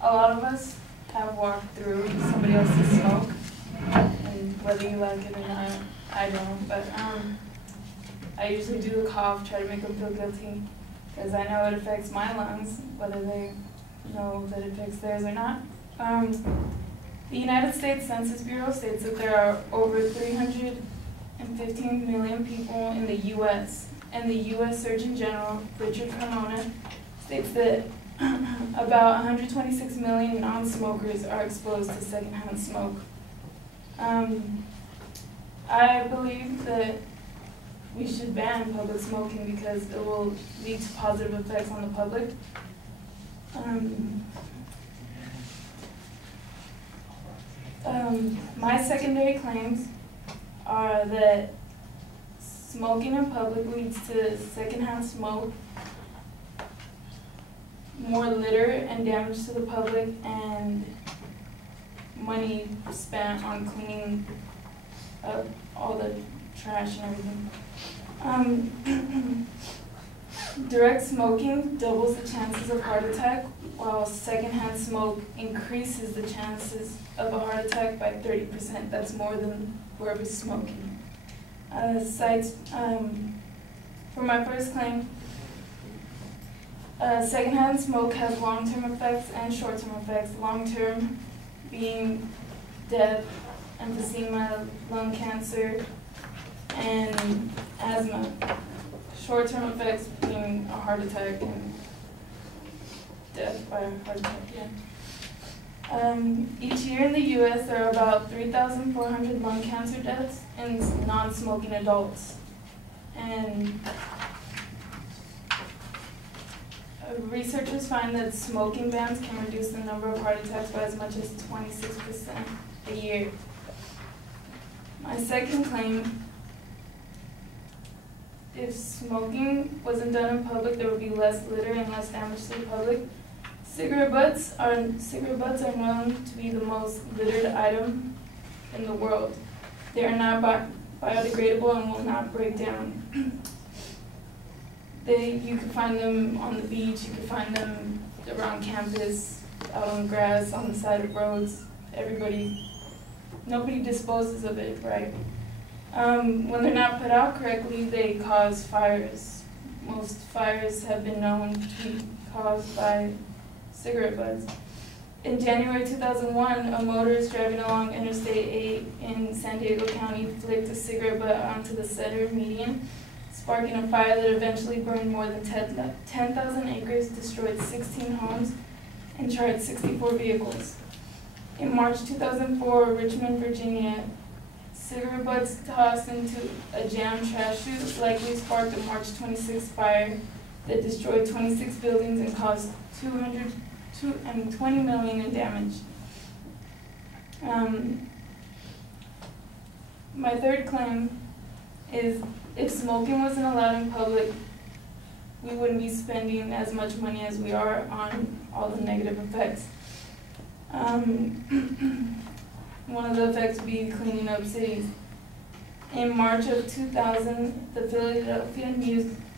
A lot of us have walked through somebody else's smoke, and whether you like it or not, I don't, but I usually do the cough, try to make them feel guilty, because I know it affects my lungs, whether they know that it affects theirs or not. The United States Census Bureau states that there are over 315 million people in the U.S., and the U.S. Surgeon General, Richard Carmona, states that about 126 million non-smokers are exposed to secondhand smoke. I believe that we should ban public smoking because it will lead to positive effects on the public. My secondary claims are that smoking in public leads to secondhand smoke, more litter and damage to the public, and money spent on cleaning up all the trash and everything. Direct smoking doubles the chances of heart attack, while secondhand smoke increases the chances of a heart attack by 30%. That's more than whoever's smoking. For my first claim, secondhand smoke has long-term effects and short-term effects. Long-term being death, emphysema, lung cancer, and asthma. Short-term effects being a heart attack and death by a heart attack, yeah. Each year in the U.S. there are about 3,400 lung cancer deaths in non-smoking adults. And researchers find that smoking bans can reduce the number of heart attacks by as much as 26% a year. My second claim, if smoking wasn't done in public, there would be less litter and less damage to the public. Cigarette butts are known to be the most littered item in the world. They are not biodegradable and will not break down. You can find them on the beach, you can find them around campus, out on grass, on the side of roads. Nobody disposes of it right. When they're not put out correctly, they cause fires. Most fires have been known to be caused by cigarette butts. In January 2001, a motorist driving along Interstate 8 in San Diego County flicked a cigarette butt onto the center median, sparking a fire that eventually burned more than 10,000 acres, destroyed 16 homes, and charred 64 vehicles. In March 2004, Richmond, Virginia, cigarette butts tossed into a jammed trash chute likely sparked a March 26 fire that destroyed 26 buildings and caused $20 million in damage. My third claim is if smoking wasn't allowed in public, we wouldn't be spending as much money as we are on all the negative effects. One of the effects would be cleaning up cities. In March of 2000, the Philadelphia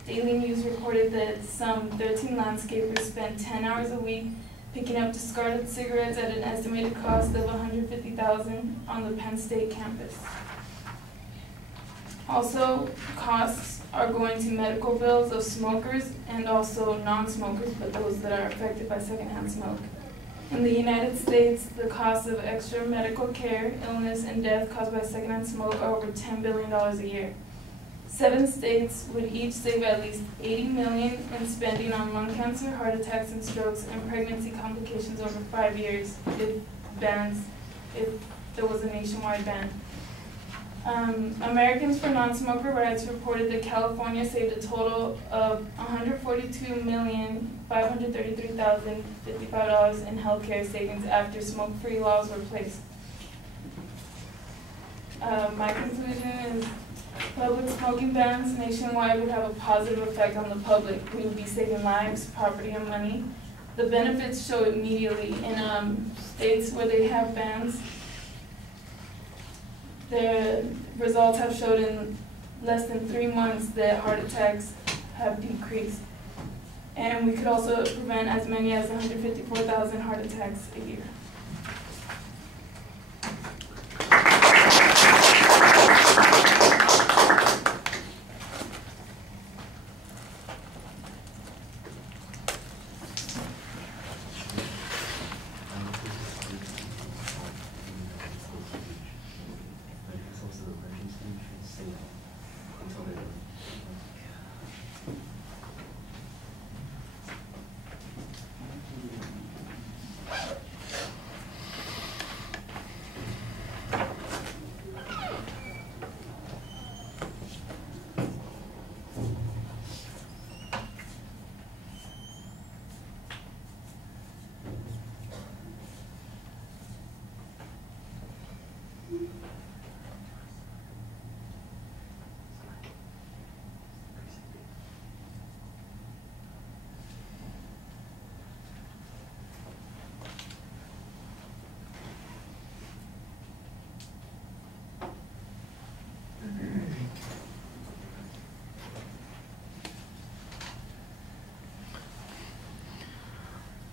Daily News reported that some 13 landscapers spent 10 hours a week picking up discarded cigarettes at an estimated cost of $150,000 on the Penn State campus. Also, costs are going to medical bills of smokers and also non-smokers, but those that are affected by secondhand smoke. In the United States, the costs of extra medical care, illness, and death caused by secondhand smoke are over $10 billion a year. 7 states would each save at least $80 million in spending on lung cancer, heart attacks, and strokes, and pregnancy complications over 5 years if there was a nationwide ban. Americans for Non-Smoker Rights reported that California saved a total of $142,533,055 in healthcare savings after smoke-free laws were placed. My conclusion is public smoking bans nationwide would have a positive effect on the public. We would be saving lives, property, and money. The benefits show immediately in states where they have bans. The results have showed in less than 3 months that heart attacks have decreased. and we could also prevent as many as 154,000 heart attacks a year.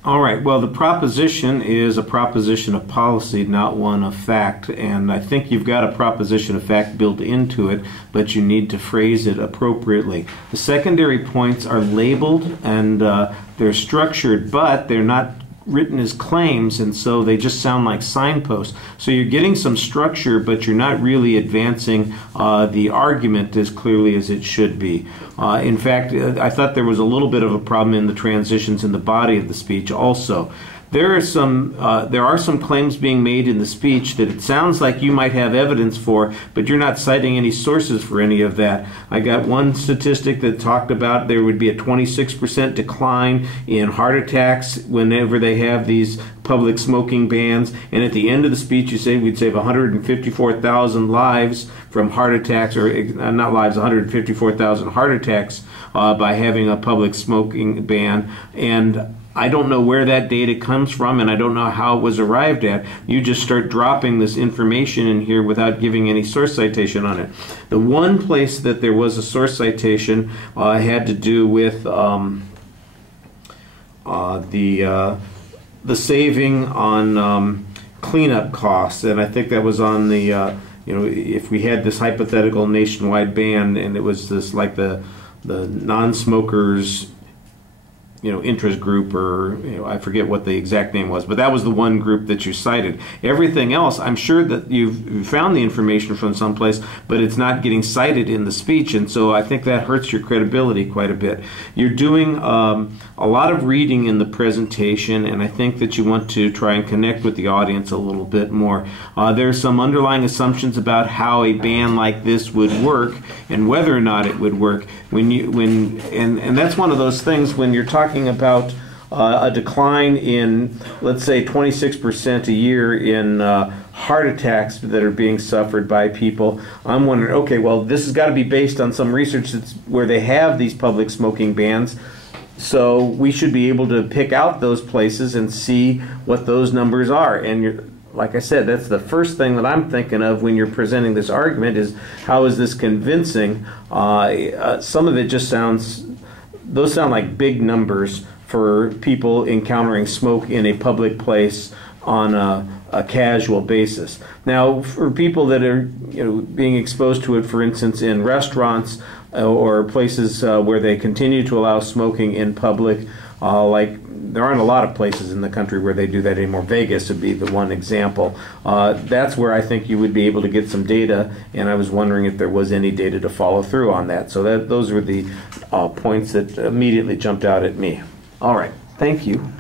All right, well, the proposition is a proposition of policy, not one of fact, and I think you've got a proposition of fact built into it, but you need to phrase it appropriately. The secondary points are labeled and they're structured, but they're not written as claims, and so they just sound like signposts. So you're getting some structure, but you're not really advancing the argument as clearly as it should be. In fact, I thought there was a little bit of a problem in the transitions in the body of the speech also. There are some claims being made in the speech that it sounds like you might have evidence for, but you're not citing any sources for any of that. I got one statistic that talked about there would be a 26% decline in heart attacks whenever they have these public smoking bans, and at the end of the speech you say we'd save 154,000 lives from heart attacks, or not lives, 154,000 heart attacks by having a public smoking ban. And I don't know where that data comes from, and I don't know how it was arrived at. You just start dropping this information in here without giving any source citation on it. The one place that there was a source citation had to do with the saving on cleanup costs, and I think that was on the you know, if we had this hypothetical nationwide ban, and it was this like the non-smokers, you know, interest group, or, you know, I forget what the exact name was, but that was the one group that you cited. Everything else, I'm sure that you've found the information from someplace, but it's not getting cited in the speech, and so I think that hurts your credibility quite a bit. You're doing a lot of reading in the presentation, and I think that you want to try and connect with the audience a little bit more. There's some underlying assumptions about how a ban like this would work and whether or not it would work. And that's one of those things when you're talking about a decline in, let's say, 26% a year in heart attacks that are being suffered by people. I'm wondering, okay, well, this has got to be based on some research that's where they have these public smoking bans. So we should be able to pick out those places and see what those numbers are. And like I said, that's the first thing that I'm thinking of when you're presenting this argument is, how is this convincing? Some of it just those sound like big numbers for people encountering smoke in a public place on a casual basis. Now, for people that are, you know, being exposed to it, for instance, in restaurants or places where they continue to allow smoking in public, like there aren't a lot of places in the country where they do that anymore. Vegas would be the one example. That's where I think you would be able to get some data, and I was wondering if there was any data to follow through on that. So those were the points that immediately jumped out at me. All right, thank you.